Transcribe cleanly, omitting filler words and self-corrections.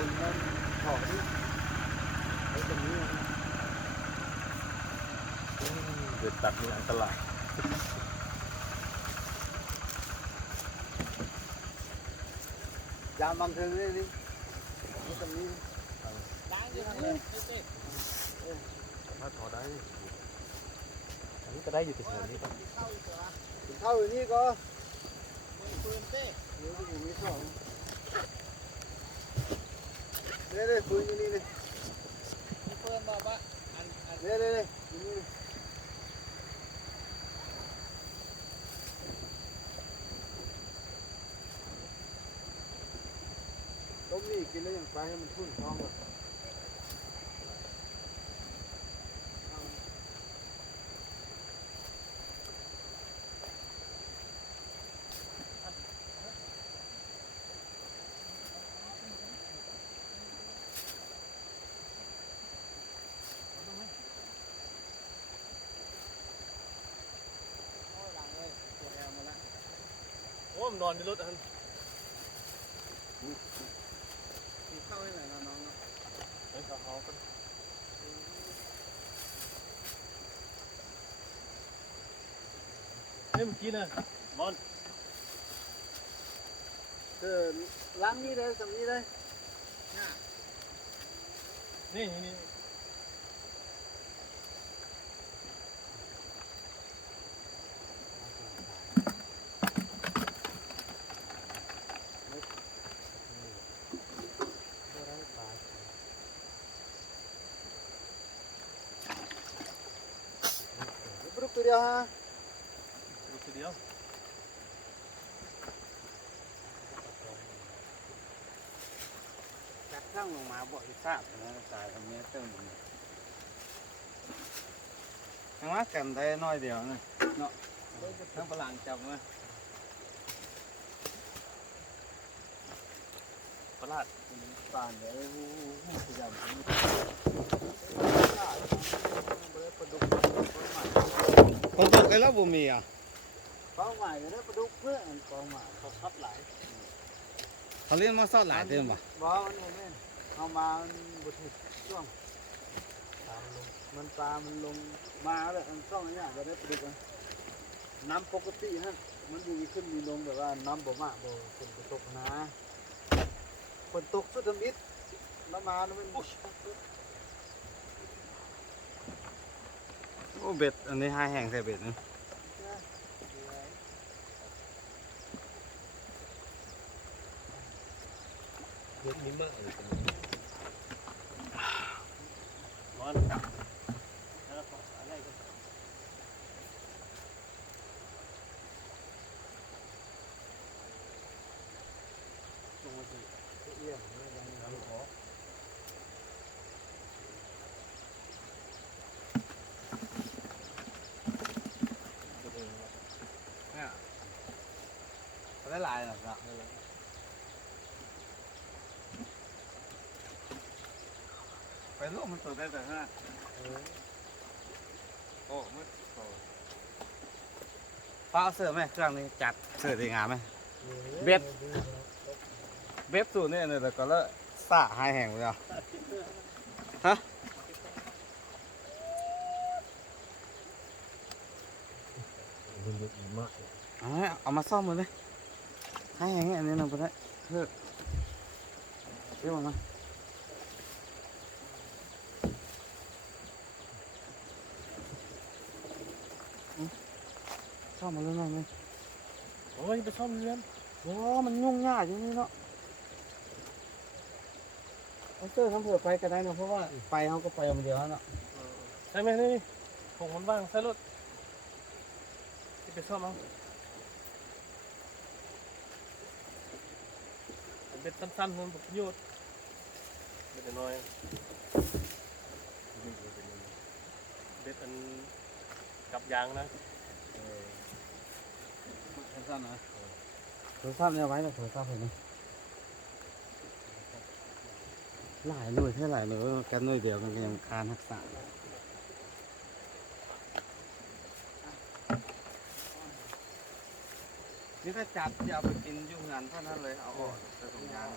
คนนั้นถอดนี่ไอ้ตรงนี้เด็ดตัดนี่อันตรายยามบางเทิงนี่ไอ้ตรงนี้ ล้างอยู่ทางเลยถ้าถอดได้อันนี้ก็ได้อยู่ที่แถวนี้ป่ะ เข้าอยู่ตัว ถึงเข้าอยู่นี่ก็ มือปืนเต้ เดี๋ยวอยู่นี่สองเนี่ยปืนอยู่นี่เลย มือปืนบอกว่าอัน เนี่ยอยู่นี่ต้มนี่กินแล้วอย่างไปให้มันพุ่นท้องเลย โอ้หลังเลยตัวแอลมาละ โอ้มันนอนในรถอัน มีเข้าให้หน่อยนะน้องเนาะ ไอ้เขาก็เมื่อกี้นะมอน ล้างนี่เลยสำนี้เลย นี่ปลุกตัวเดียวฮะ ลูกเดียว จัดข้างลงมาบ่อยทราบนะตายทำเนี้ยเติมทางว่ากันได้น้อยเดียวนะเนาะทั้งฝรั่งจับมา ประหลาด ปานเดี๋ยวพยายามปลาดุก ผมตกไปแล้วบ่มีอ่ะ เป้าหมายก็ได้ปลาดุกเพื่อนเป้าหมาย เขาชัดหลาย เขาเรียนมาซอดหลายเดือนป่ะ บ่เนี่ยเอามาบุตรช่วงมันปลามันลงมาเลยช่องนี้ก็ได้ปลาดุกน้ำปกติฮะมันอยู่ขึ้นมีลงแบบว่าน้ำบ่มากบ่ฝนตกนะฝนตกสุดมิดน้ำมาแล้วมัน โอ้เบ็ดอันนี้หาแห้งใส่เบ็ดนะ เยอะนิ่มมากเลยมอนแล้วก็อะไรกันลงมาสิเอี้ยไม่ยังน้ำขอ เขาได้หลายหรอกครับไปลูกมันตัวได้แต่ห้าโอ้มืดป้าเอาเสื้อไหมเครื่องนี้จัดเสื้อดีงามไหมเบ็ดสูตรนี่เนี่ยแต่ก็แล้วสะหายแห้งไปแล้วฮะ มันเยอะมาก เอามาซ่อมเลยหายแห้งอันนี้เราไปได้เฮ้ยเรียกมาซ่อมมาเลยหน่อยไหม โอ้ยไปซ่อมเรือน โอ้มันยุ่งยากอย่างนี้เนาะเอาเสื้อทำเผื่อไปก็ได้นะเพราะว่าไปเขาก็ไปคนเดียวเนาะ ใช่ไหมนี่ผงมันบ้างใส่รถที่ไปซ่อมเอาเบ็ดสั้นๆมันประโยชน์เบ็ดน้อยเบ็ดอันกับยางนะ สั้นๆนะโทรศัพท์เนี่ยไว้เลยโทรศัพท์เห็นไหมหลายหน่วยแค่หลายหน่วยกันหน่วยเดียวมันก็ยังคานทักษะนี่ถ้าจับจะเอาไปกินยุ่งงานเท่านั้นเลยเอาออกแต่ตรงยาง